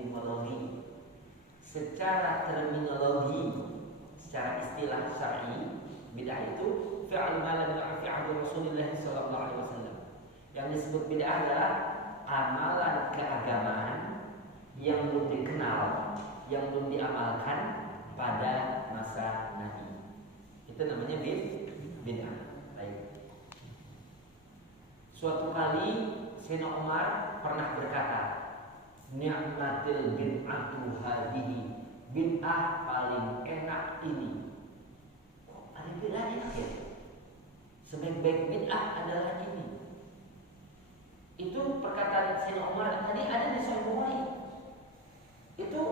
etimologi, secara terminologi, secara istilah syar'i, bid'ah itu fi'al ma lam yu'raf fi'al Rasulullah sallallahu alaihi wasallam. Yang disebut bid'ah adalah amalan keagamaan yang belum dikenal, yang belum diamalkan pada masa Nabi. Itu namanya bid'ah. Baik. Suatu kali Sayyidina Umar pernah berkata, "Ni'matil bid'atu hadihi." Bid'ah paling enak ini. Ada bid'ah enak ya? Sebaik-baik bid'ah adalah ini. Itu perkataan Sayyidina Umar tadi ada di Sahih Bukhari. Itu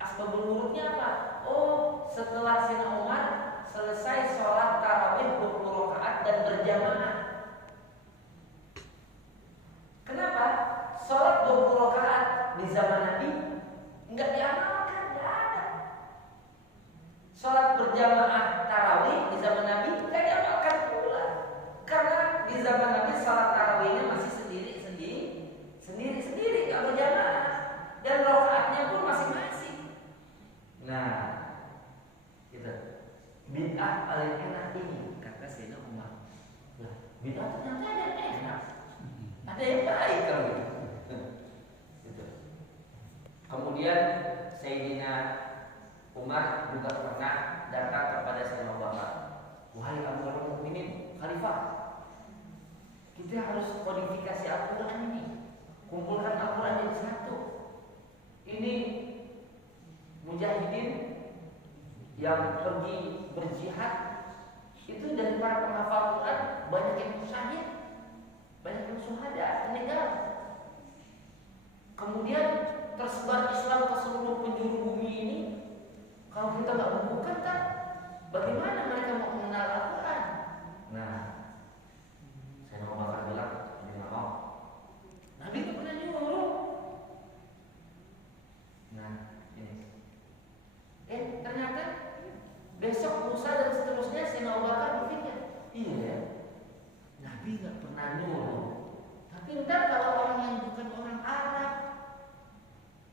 asbabul wurudnya apa? Oh, setelah Sayyidina Umar selesai sholat tarawih 20 rakaat dan berjamaah. Kenapa? Sholat 20 rakaat di zaman Nabi enggak diamalkan, enggak ada. Sholat berjamaah tarawih di zaman Nabi enggak diamalkan pula. Karena di zaman Nabi sholat tarawihnya masih sendiri, enggak berjamaah. Dan rakaatnya pun masing-masing. Nah, gitu. Bid'ah paling enak ini kata Sayyidina Umar. Lah, bid'ah ternyata ada yang enak. Ada yang baik kalau gitu. Kemudian Sayyidina Umar juga pernah datang kepada Sayyidina Abu Bakar. Wahai Amirul Mukminin, Khalifah, kita harus kodifikasi Al-Quran ini. Kumpulkan Al-Quran jadi satu. Ini mujahidin yang pergi berjihad itu dari para penghafal Quran banyak yang syahid, banyak yang syuhada, meninggal. Kemudian tersebar Islam ke seluruh penjuru bumi ini. Kalau kita nggak bukukan kan, bagaimana mereka mau mengenal Al-Quran? Nah, saya mau bakal bilang, ini nggak mau. Nabi itu pernah nyuruh. Nah, ini. Ternyata besok Musa dan seterusnya Sayyidina Abu Bakar berpikir, iya ya, Nabi nggak pernah nyuruh. Tapi ntar kalau orang yang bukan orang Arab,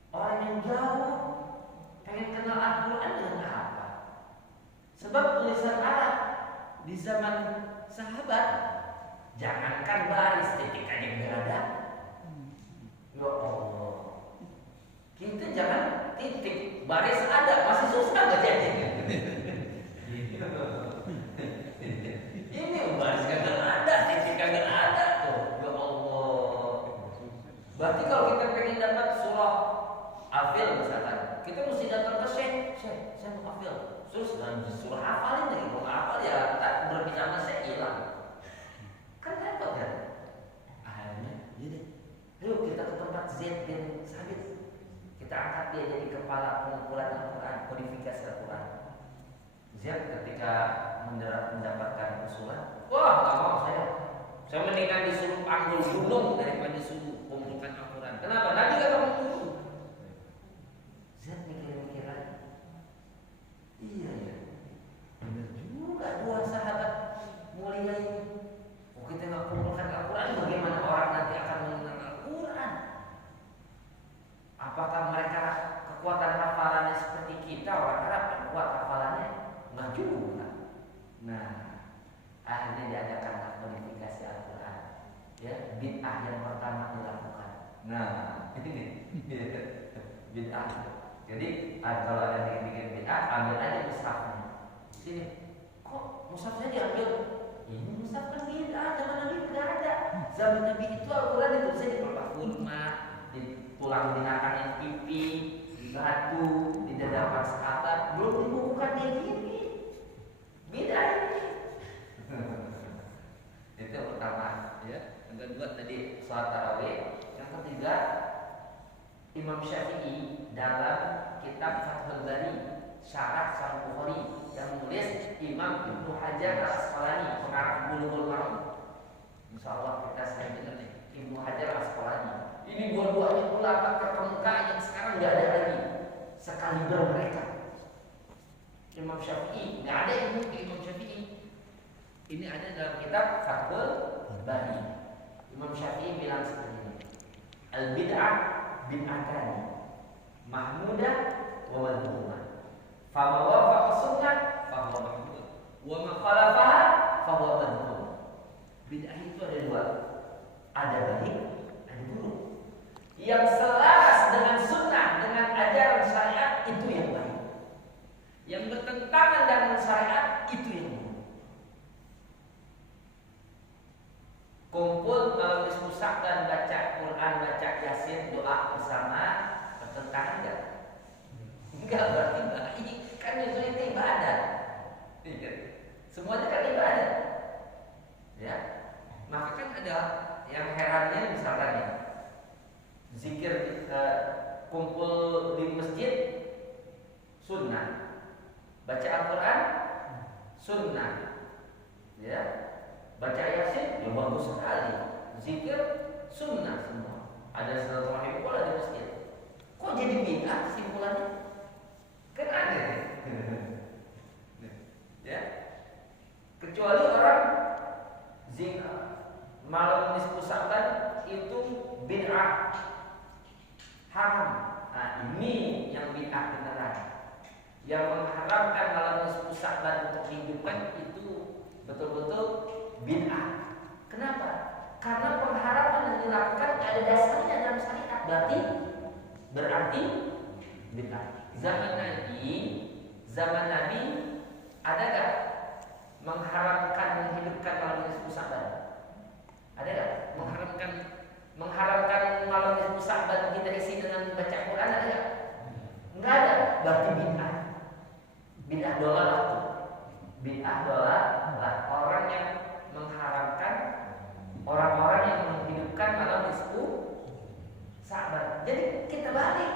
orang yang jauh, pengen kenal Al-Quran dengan apa? Sebab tulisan Arab di zaman sahabat, jangankan baris titik aja nggak ada. Ya Allah, kita jangan titik baris ada, masih susah nggak jadi. Ini baris kagak ada, titik kagak ada tuh. Ya Allah. Berarti kalau kita pengen dapat surah Al-Fil misalkan, kita mesti datang ke Syekh, saya mau Al-Fil. Terus dan surah hafalin lagi, mau hafal ya tak berbicara sama saya hilang. Kan repot kan? Akhirnya, jadi, ayo kita ke tempat Zaid bin Sabit. Kita angkat dia jadi kepala pengumpulan Al-Quran, kodifikasi Al-Quran. Zaid ketika mendapatkan usulan, wah nggak mau saya mendingan disuruh panggul gunung daripada disuruh kumpulkan Al-Quran. Kenapa? Nabi nggak mau dulu. Zaid mikir-mikir lagi. Iya ya, benar juga dua sahabat mulia ini. Oh, kita nggak kumpulkan Al-Quran, bagaimana orang nanti akan mengenal Al-Quran? Apakah mereka kekuatan hafalannya seperti kita orang Arab yang kuat hafalannya? Enggak juga. Nah, akhirnya diadakanlah modifikasi Al-Quran. Ya, bid'ah yang pertama dilakukan. Nah, ini bid'ah. Jadi kalau ada yang bikin bid'ah, ambil aja mushafnya. Sini, kok mushafnya diambil? Ini mushaf kan bid'ah, zaman Nabi tidak ada. Zaman Nabi itu Al-Quran itu bisa diperlukan kurma, tulang binatang yang pipi, batu, di dadapan sahabat, belum dibukukan kayak gini. Beda ini. Itu yang pertama, ya. Yang kedua tadi sholat tarawih. Yang ketiga, Imam Syafi'i dalam kitab Fathul Bari Syarah Sahih Bukhari yang menulis Imam Ibnu Hajar Al-Asqalani pengarang Bulughul Maram. Insyaallah kita sering dengar nih Ibnu Hajar Al-Asqalani. Ini dua-duanya ulama terkemuka yang sekarang nggak ada lagi sekaliber mereka. Imam Syafi'i nggak ada yang mungkin Imam Syafi'i. Ini ada dalam kitab Fathul Bari. Imam Syafi'i bilang seperti ini. Al bid'ah bid'atan mahmudah wa madhmumah. Fama wafaqa sunnah fahuwa mahmud, wa ma khalafaha fahuwa madhmum. Bid'ah itu ada dua, ada baik, ada buruk. Yang selaras dengan sunnah, dengan ajaran syariat, itu yang baik. Yang bertentangan dengan syariat, itu yang buruk. Kumpul malam diskusak dan baca Quran, baca Yasin, doa bersama, bertentangan enggak? Enggak, berarti baik. Kan justru itu ibadah. Semuanya kan ibadah. Ya. Maka kan ada yang herannya misalkan nih, zikir kumpul di masjid sunnah, baca Al-Quran sunnah, ya, baca Yasin ya bagus sekali, zikir sunnah semua, ada silaturahim pula di masjid. Kok jadi bid'ah simpulannya? Kan ada ya, kecuali orang zikir malam nisfu Sa'ban itu bid'ah haram. Nah, ini yang bid'ah beneran. Yang mengharamkan malam nisfu Sa'ban untuk dihidupkan itu betul-betul bid'ah. Kenapa? Karena pengharapan yang dilakukan ada dasarnya dalam syariat. Berarti bid'ah. Zaman Nabi ada gak mengharamkan menghidupkan malam nisfu Sa'ban? Ada gak? Mengharamkan malam nisfu Sa'ban kita isi dengan baca Quran, ada gak? Enggak ada. Berarti bid'ah. Bid'ah dolalah. Bid'ah dolalah. Orang yang mengharamkan, orang-orang yang menghidupkan malam nisfu Sa'ban. Jadi kita balik